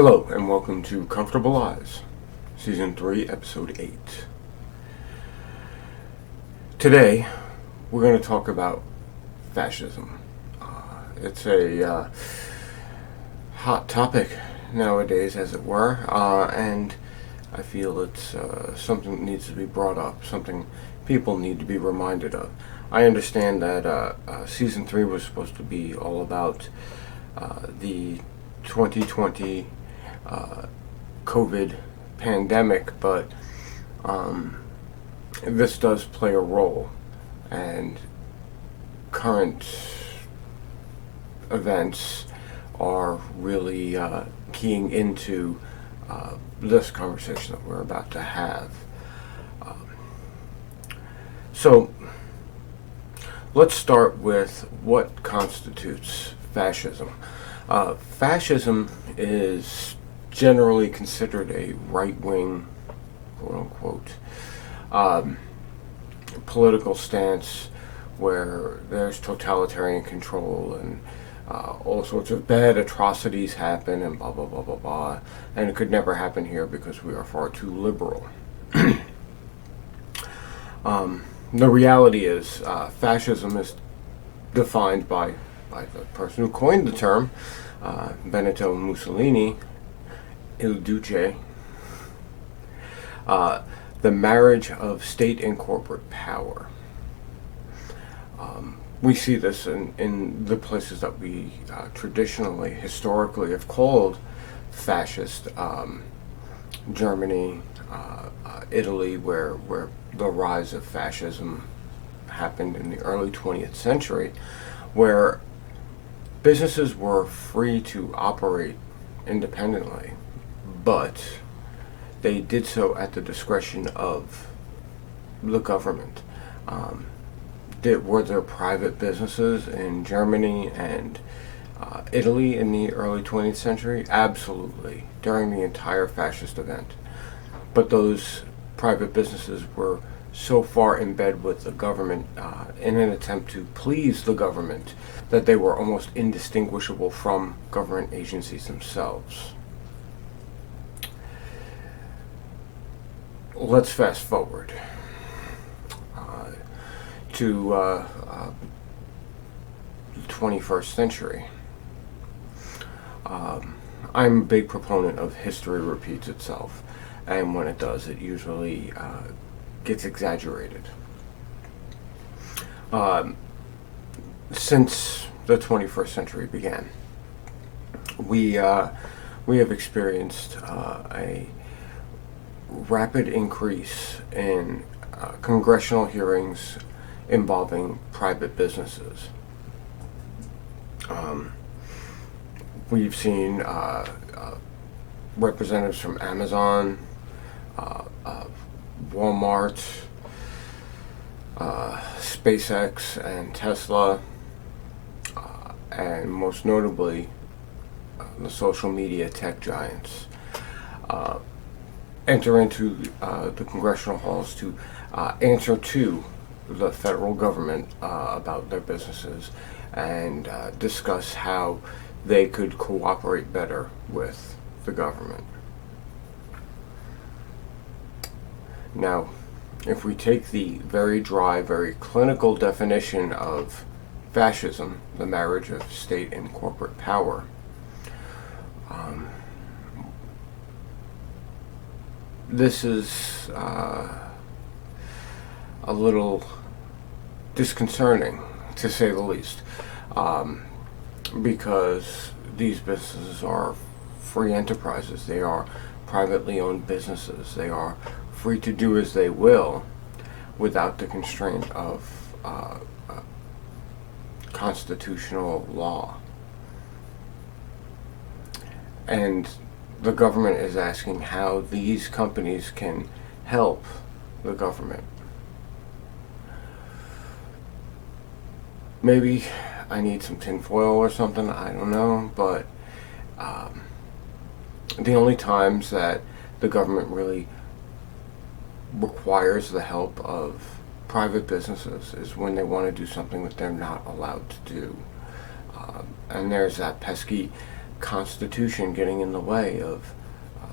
Hello, and welcome to Comfortable Lies, Season 3, Episode 8. Today, we're going to talk about fascism. It's a hot topic nowadays, as it were, and I feel it's something that needs to be brought up, something people need to be reminded of. I understand that Season 3 was supposed to be all about the 2020 COVID pandemic, but this does play a role, and current events are really keying into this conversation that we're about to have. So let's start with what constitutes fascism. Fascism is generally considered a right-wing, quote-unquote, political stance where there's totalitarian control and all sorts of bad atrocities happen and blah, blah, blah, blah, blah. And it could never happen here because we are far too liberal. The reality is fascism is defined by the person who coined the term, Benito Mussolini, Il Duce, the marriage of state and corporate power. We see this in the places that we traditionally, historically have called fascist. Germany, Italy, where the rise of fascism happened in the early 20th century, where businesses were free to operate independently, but they did so at the discretion of the government. Were there private businesses in Germany and Italy in the early 20th century? Absolutely, during the entire fascist event. But those private businesses were so far in bed with the government in an attempt to please the government that they were almost indistinguishable from government agencies themselves. Let's fast forward to the 21st century. I'm a big proponent of history repeats itself, and when it does, it usually gets exaggerated. Since the 21st century began, we have experienced a rapid increase in congressional hearings involving private businesses. We've seen representatives from Amazon, Walmart, SpaceX, and Tesla, and most notably the social media tech giants, enter into the congressional halls to answer to the federal government about their businesses and discuss how they could cooperate better with the government. Now, if we take the very dry, very clinical definition of fascism, the marriage of state and corporate power, this is a little disconcerting, to say the least, because these businesses are free enterprises. They are privately owned businesses. They are free to do as they will without the constraint of constitutional law. And the government is asking how these companies can help the government. Maybe I need some tinfoil or something, I don't know, but the only times that the government really requires the help of private businesses is when they want to do something that they're not allowed to do. And there's that pesky Constitution getting in the way of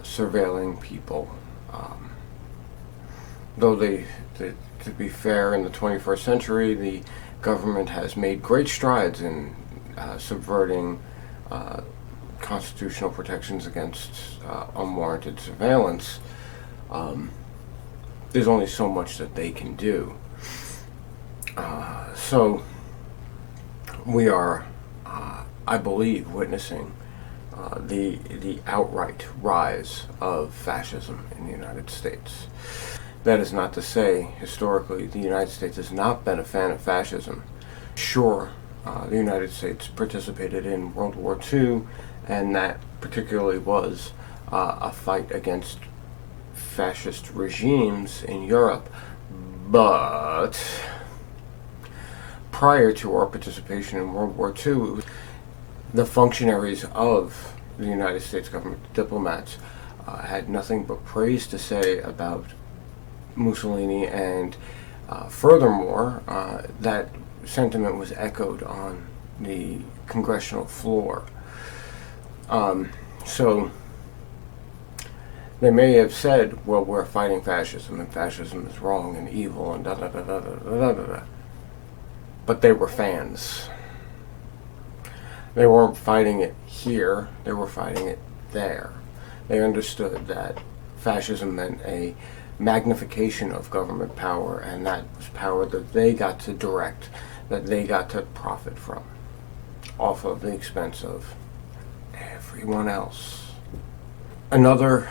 surveilling people. Though to be fair, in the 21st century, the government has made great strides in subverting constitutional protections against unwarranted surveillance. There's only so much that they can do. So we are, I believe, witnessing the outright rise of fascism in the United States. That is not to say, historically, the United States has not been a fan of fascism. Sure, the United States participated in World War II, and that particularly was a fight against fascist regimes in Europe. But prior to our participation in World War II, the functionaries of the United States government, diplomats, had nothing but praise to say about Mussolini, and furthermore, that sentiment was echoed on the congressional floor. So they may have said, well, we're fighting fascism, and fascism is wrong and evil, and da da da da da da da da. But they were fans. They weren't fighting it here, they were fighting it there. They understood that fascism meant a magnification of government power, and that was power that they got to direct, that they got to profit from, off of the expense of everyone else. Another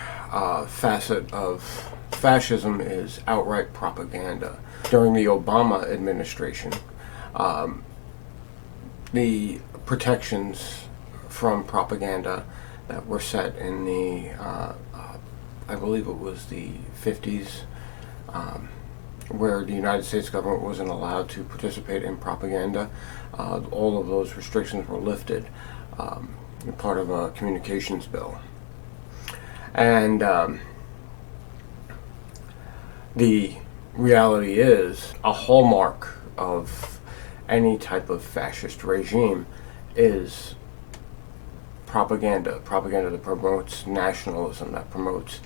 facet of fascism is outright propaganda. During the Obama administration, the protections from propaganda that were set in the I believe it was the 50s, where the United States government wasn't allowed to participate in propaganda. All of those restrictions were lifted, part of a communications bill. And the reality is, a hallmark of any type of fascist regime is propaganda that promotes nationalism, that promotes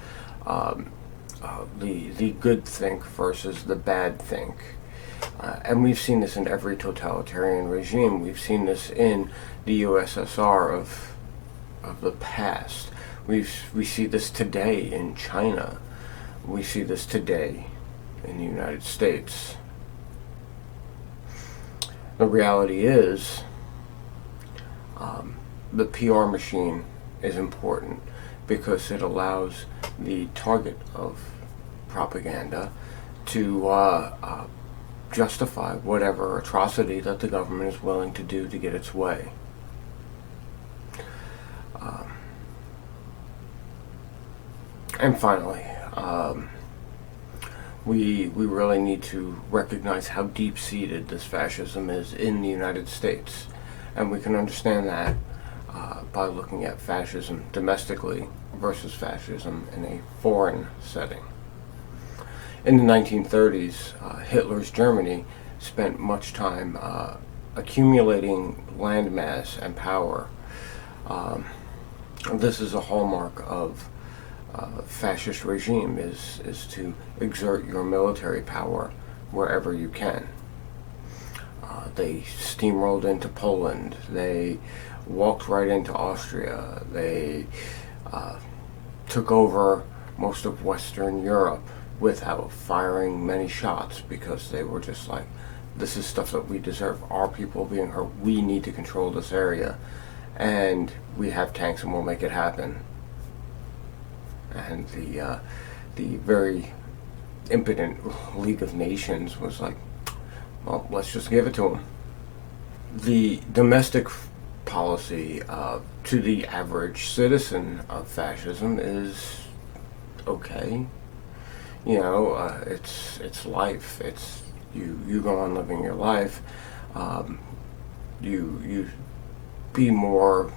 the good think versus the bad think. And we've seen this in every totalitarian regime. We've seen this in the USSR of the past. We see this today in China. We see this today in the United States. The reality is, the PR machine is important because it allows the target of propaganda to justify whatever atrocity that the government is willing to do to get its way. And finally, we really need to recognize how deep-seated this fascism is in the United States. And we can understand that by looking at fascism domestically versus fascism in a foreign setting. In the 1930s, Hitler's Germany spent much time accumulating landmass and power. This is a hallmark of fascist regime, is to exert your military power wherever you can. They steamrolled into Poland. They walked right into Austria. They took over most of Western Europe without firing many shots, because they were just like, this is stuff that we deserve. Our people being hurt, we need to control this area, and we have tanks and we'll make it happen. And the very impotent League of Nations was like, well, let's just give it to them. The domestic policy to the average citizen of fascism is okay. You know, it's life. It's you go on living your life. You be more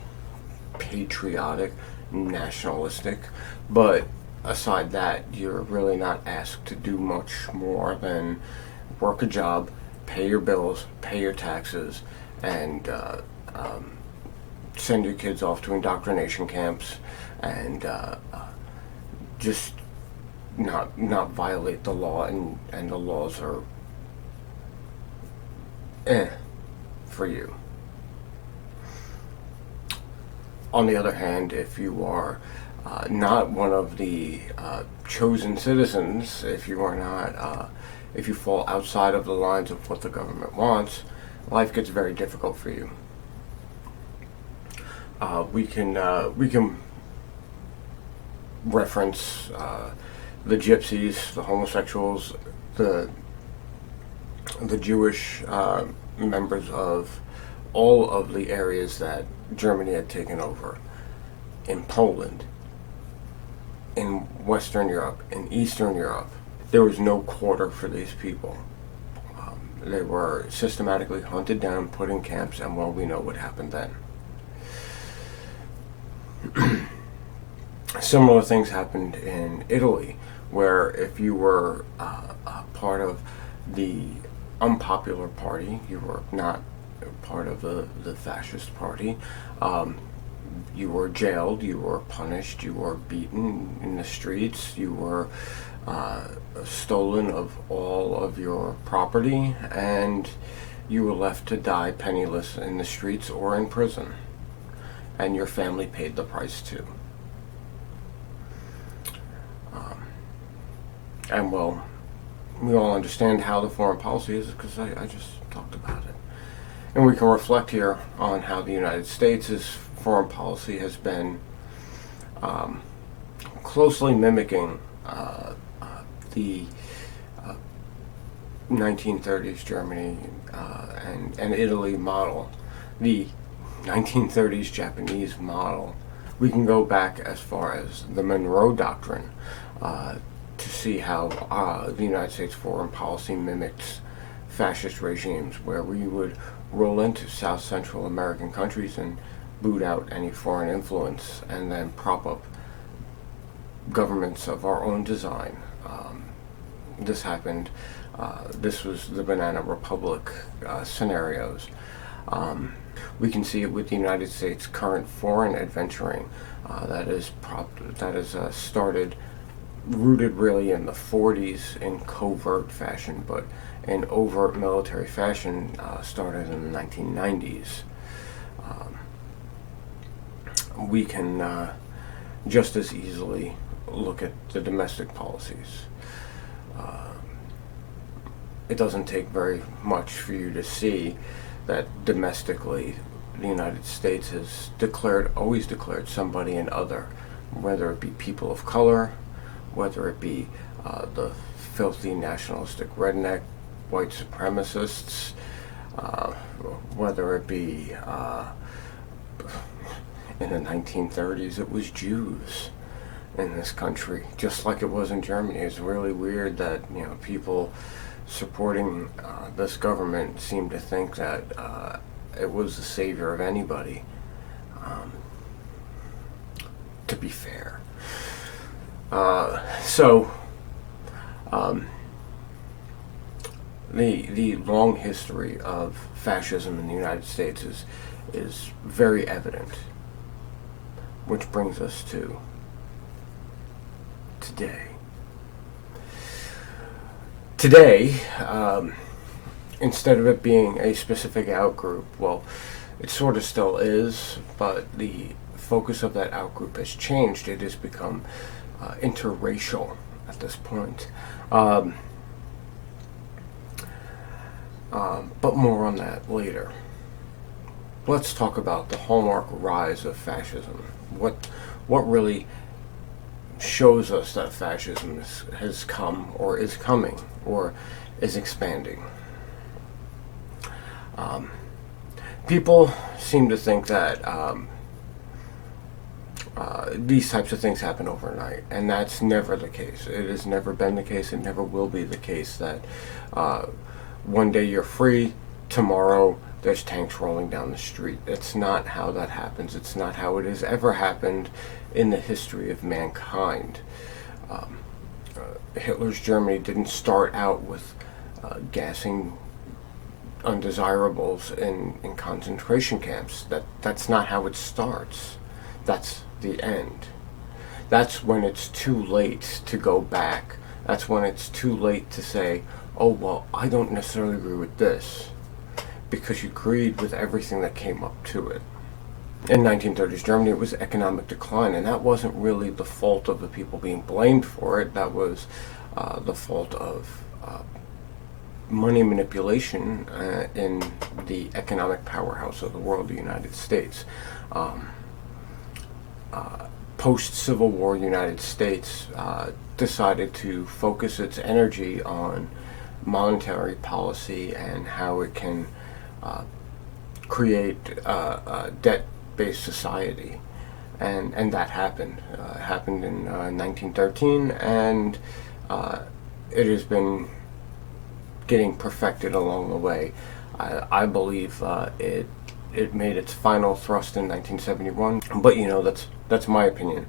patriotic, nationalistic, but aside that, you're really not asked to do much more than work a job, pay your bills, pay your taxes, and send your kids off to indoctrination camps and just not violate the law, and the laws are for you. On the other hand, if you are not one of the chosen citizens, if you are not, if you fall outside of the lines of what the government wants, life gets very difficult for you. We can reference the gypsies, the homosexuals, the Jewish members of all of the areas that Germany had taken over, in Poland, in Western Europe, in Eastern Europe. There was no quarter for these people. They were systematically hunted down, put in camps, and well, we know what happened then. Similar things happened in Italy, where if you were part of the unpopular party, you were not part of the fascist party, you were jailed, you were punished, you were beaten in the streets, you were stolen of all of your property, and you were left to die penniless in the streets or in prison. And your family paid the price too. And well, we all understand how the foreign policy is because I just talked about it. And we can reflect here on how the United States' foreign policy has been closely mimicking the 1930s Germany and Italy model, the 1930s Japanese model. We can go back as far as the Monroe Doctrine to see how the United States foreign policy mimics fascist regimes, where we would roll into South Central American countries and boot out any foreign influence and then prop up governments of our own design. This happened, this was the Banana Republic scenarios. We can see it with the United States' current foreign adventuring that is started, rooted really in the 40s in covert fashion, but in overt military fashion started in the 1990s. We can just as easily look at the domestic policies. It doesn't take very much for you to see that domestically the United States has always declared somebody an other, whether it be people of color, whether it be the filthy nationalistic redneck white supremacists, whether it be in the 1930s it was Jews in this country, just like it was in Germany. It's really weird that people supporting this government seem to think that it was the savior of anybody. To be fair, the long history of fascism in the United States is very evident, which brings us to today. Today, instead of it being a specific outgroup, well, it sort of still is, but the focus of that outgroup has changed. It has become interracial at this point. But more on that later. Let's talk about the hallmark rise of fascism. What really shows us that fascism has come, or is coming, or is expanding. People seem to think that these types of things happen overnight, and that's never the case. It has never been the case. It never will be the case that one day you're free, tomorrow there's tanks rolling down the street. It's not how that happens. It's not how it has ever happened in the history of mankind. Hitler's Germany didn't start out with gassing undesirables in concentration camps. That's not how it starts. That's the end. That's when it's too late to go back. That's when it's too late to say, oh, well, I don't necessarily agree with this, because you agreed with everything that came up to it. In 1930s Germany, it was economic decline, and that wasn't really the fault of the people being blamed for it. That was the fault of money manipulation in the economic powerhouse of the world, the United States. Post-Civil War United States decided to focus its energy on monetary policy and how it can create a debt-based society, and that happened. It happened in 1913, and it has been getting perfected along the way. I believe it made its final thrust in 1971, but that's my opinion.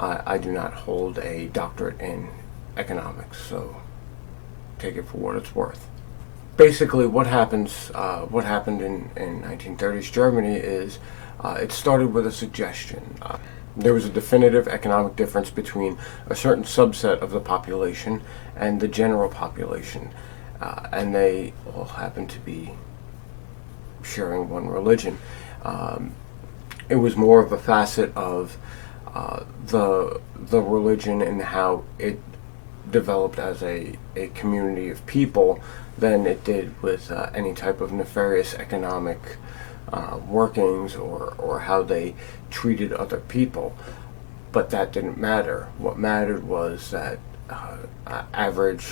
I do not hold a doctorate in economics, so take it for what it's worth. Basically, what happened in 1930s Germany is it started with a suggestion. There was a definitive economic difference between a certain subset of the population and the general population, and they all happened to be sharing one religion. It was more of a facet of the religion and how it developed as a community of people than it did with any type of nefarious economic workings or how they treated other people. But that didn't matter. What mattered was that average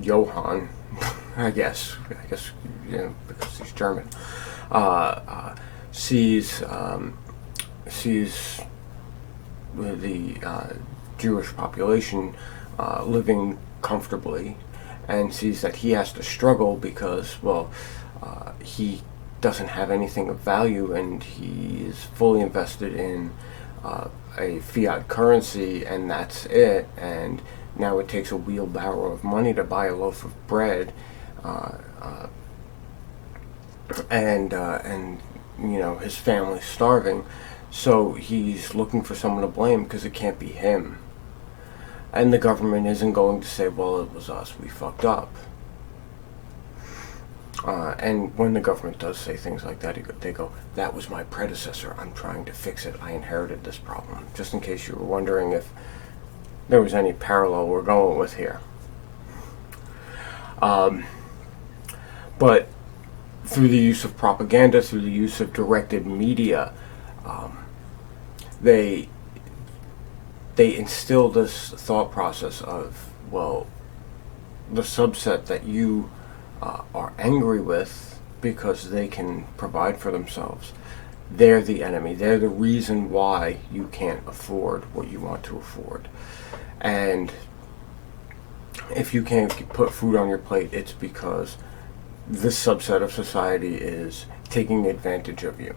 Johann, I guess because he's German, sees the Jewish population living comfortably, and sees that he has to struggle because, he doesn't have anything of value, and he is fully invested in a fiat currency, and that's it. And now it takes a wheelbarrow of money to buy a loaf of bread, and his family's starving. So he's looking for someone to blame because it can't be him. And the government isn't going to say, well, it was us, we fucked up. And when the government does say things like that, they go, that was my predecessor, I'm trying to fix it, I inherited this problem. Just in case you were wondering if there was any parallel we're going with here. But through the use of propaganda, through the use of directed media, they instill this thought process of, well, the subset that you are angry with because they can provide for themselves, they're the enemy. They're the reason why you can't afford what you want to afford. And if you can't put food on your plate, it's because this subset of society is taking advantage of you.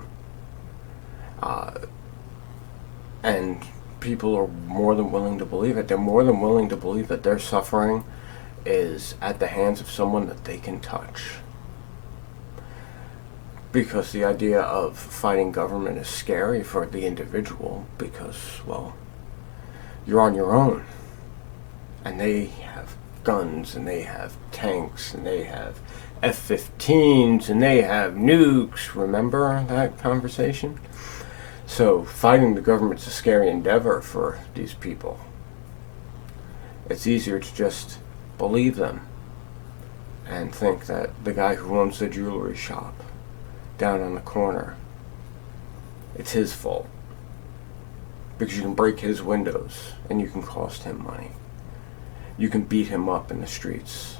And people are more than willing to believe it. They're more than willing to believe that their suffering is at the hands of someone that they can touch. Because the idea of fighting government is scary for the individual because, you're on your own. And they have guns, and they have tanks, and they have F-15s, and they have nukes. Remember that conversation? So fighting the government's a scary endeavor for these people. It's easier to just believe them and think that the guy who owns the jewelry shop down on the corner, it's his fault. Because you can break his windows and you can cost him money. You can beat him up in the streets.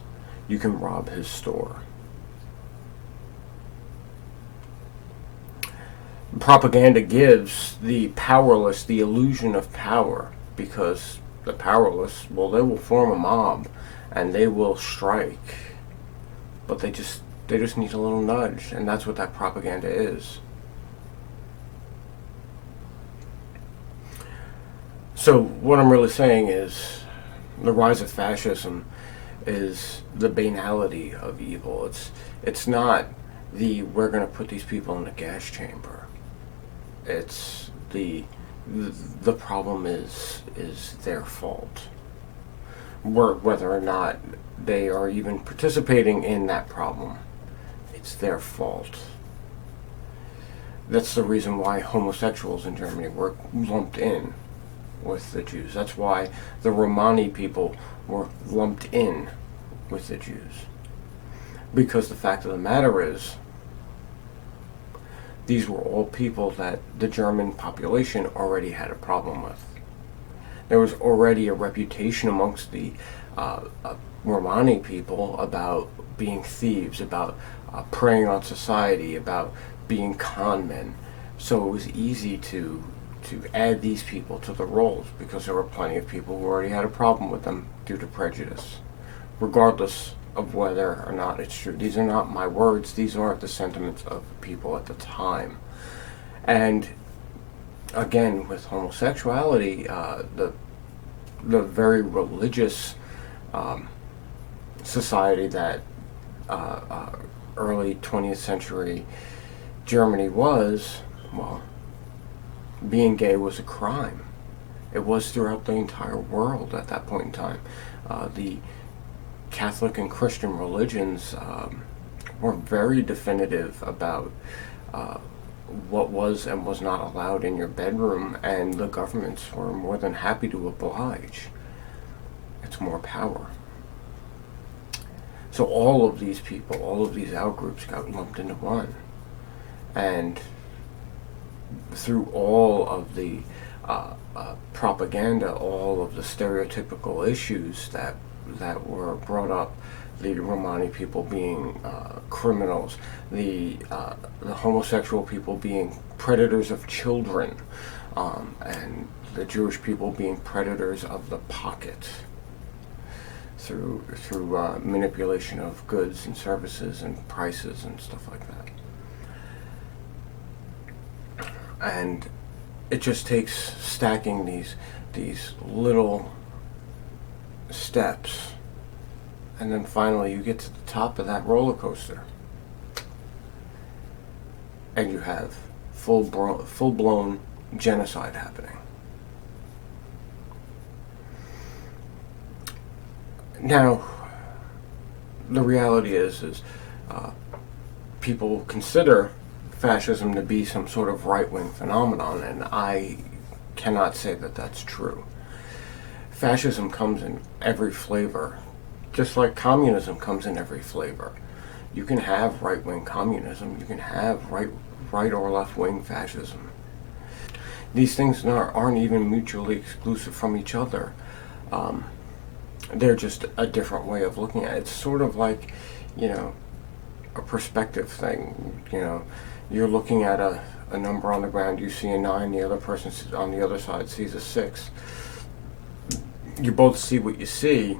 You can rob his store. Propaganda gives the powerless the illusion of power, because the powerless, they will form a mob and they will strike, but they just need a little nudge, and that's what that propaganda is. So what I'm really saying is the rise of fascism is the banality of evil. It's not the we're going to put these people in a gas chamber. It's the problem is their fault. Whether or not they are even participating in that problem, it's their fault. That's the reason why homosexuals in Germany were lumped in with the Jews. That's why the Romani people were lumped in with the Jews. Because the fact of the matter is, these were all people that the German population already had a problem with. There was already a reputation amongst the Romani people about being thieves, about preying on society, about being con men. So it was easy to add these people to the rolls because there were plenty of people who already had a problem with them due to prejudice, regardless of whether or not it's true. These are not my words, these are the sentiments of people at the time. And again, with homosexuality, the very religious society that early 20th century Germany was, well, being gay was a crime. It was throughout the entire world at that point in time. The Catholic and Christian religions were very definitive about what was and was not allowed in your bedroom, and the governments were more than happy to oblige. It's more power. So all of these people, all of these outgroups got lumped into one. And through all of the propaganda, all of the stereotypical issues that were brought up, the Romani people being criminals, the homosexual people being predators of children, and the Jewish people being predators of the pocket through manipulation of goods and services and prices and stuff like that. And it just takes stacking these little steps, and then finally you get to the top of that roller coaster, and you have full-blown genocide happening. Now, the reality is people consider fascism to be some sort of right-wing phenomenon, and I cannot say that that's true. Fascism comes in every flavor, just like communism comes in every flavor. You can have right-wing communism, you can have right or left-wing fascism. These things aren't even mutually exclusive from each other. They're just a different way of looking at it. It's sort of like, a perspective thing. You're looking at a number on the ground, you see a 9, the other person on the other side sees a 6. You both see what you see,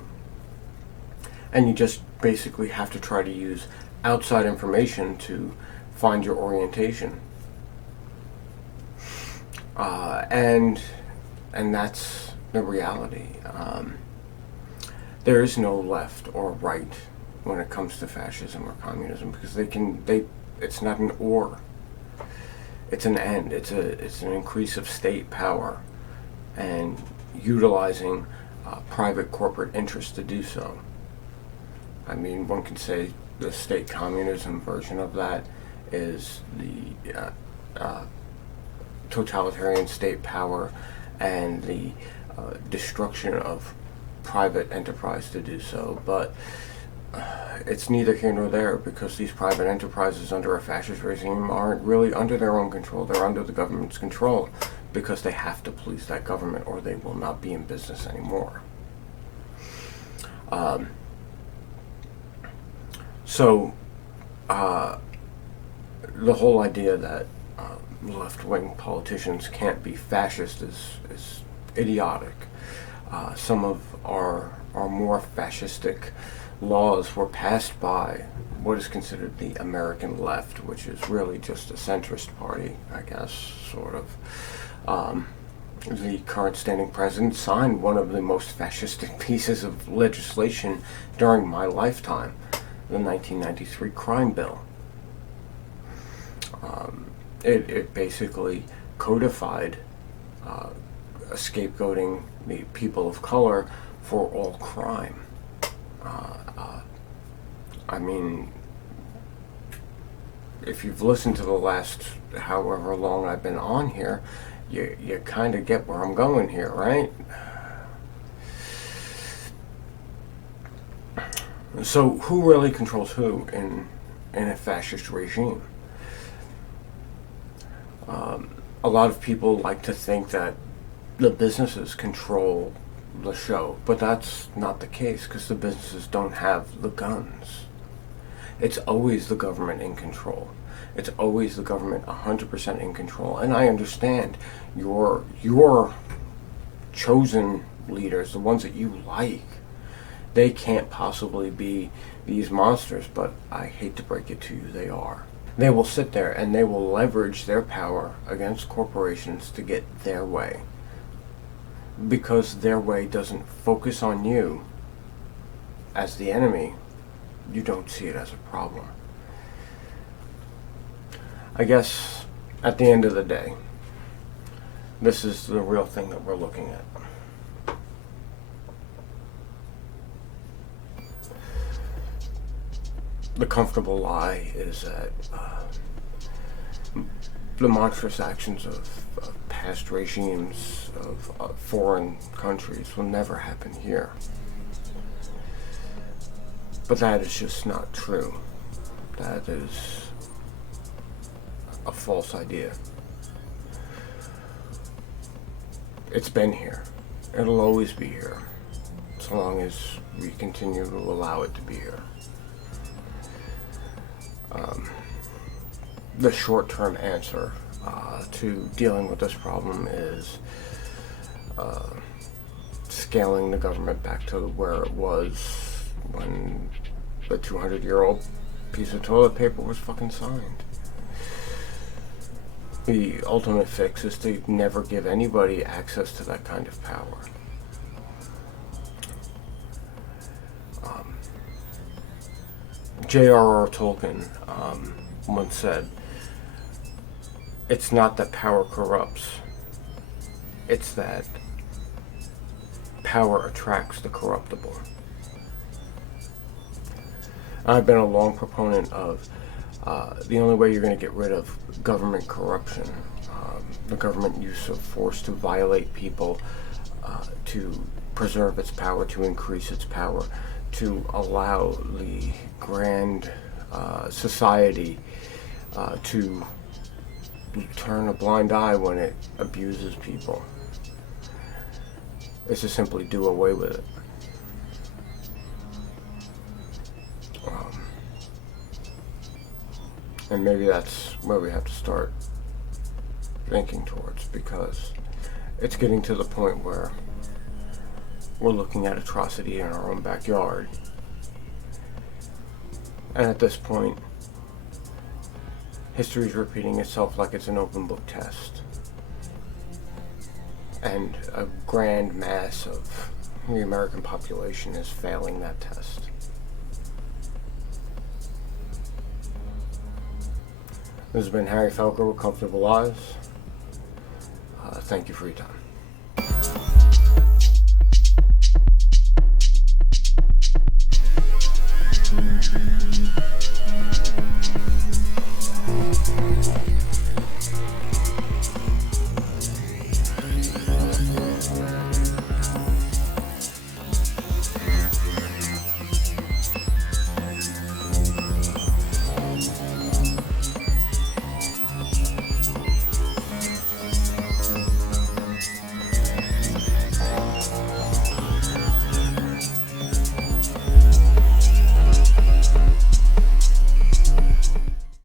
and you just basically have to try to use outside information to find your orientation. And that's the reality. There is no left or right when it comes to fascism or communism, because it's not an or, it's an and. It's an increase of state power and utilizing private corporate interests to do so. I mean, one can say the state communism version of that is the totalitarian state power and the destruction of private enterprise to do so. But it's neither here nor there, because these private enterprises under a fascist regime aren't really under their own control. They're under the government's control because they have to please that government or they will not be in business anymore. So the whole idea that left-wing politicians can't be fascist is idiotic. Some of our more fascistic laws were passed by what is considered the American left, which is really just a centrist party, I guess, sort of. The current standing president signed one of the most fascistic pieces of legislation during my lifetime, the 1993 crime bill. It basically codified scapegoating the people of color for all crime. I mean, if you've listened to the last however long I've been on here, you kind of get where I'm going here, right? So who really controls who in a fascist regime? A lot of people like to think that the businesses control the show, but that's not the case, because the businesses don't have the guns. It's always the government in control. It's always the government 100% in control. And I understand your chosen leaders, the ones that you like, they can't possibly be these monsters, but I hate to break it to you, they are. They will sit there and they will leverage their power against corporations to get their way. Because their way doesn't focus on you as the enemy, you don't see it as a problem. I guess at the end of the day, this is the real thing that we're looking at. The comfortable lie is that the monstrous actions of past regimes of foreign countries will never happen here. But that is just not true. That is a false idea. It's been here. It'll always be here, as long as we continue to allow it to be here. The short-term answer to dealing with this problem is scaling the government back to where it was when the 200-year-old piece of toilet paper was fucking signed. The ultimate fix is to never give anybody access to that kind of power. J.R.R. Tolkien once said, "It's not that power corrupts, it's that power attracts the corruptible." I've been a long proponent of the only way you're going to get rid of government corruption, the government use of force to violate people, to preserve its power, to increase its power, to allow the grand society to turn a blind eye when it abuses people, is to simply do away with it. And maybe that's where we have to start thinking towards, because it's getting to the point where we're looking at atrocity in our own backyard. And at this point, history is repeating itself like it's an open book test. And a grand mass of the American population is failing that test. This has been Harry Felker with Comfortable Lies. Thank you for your time.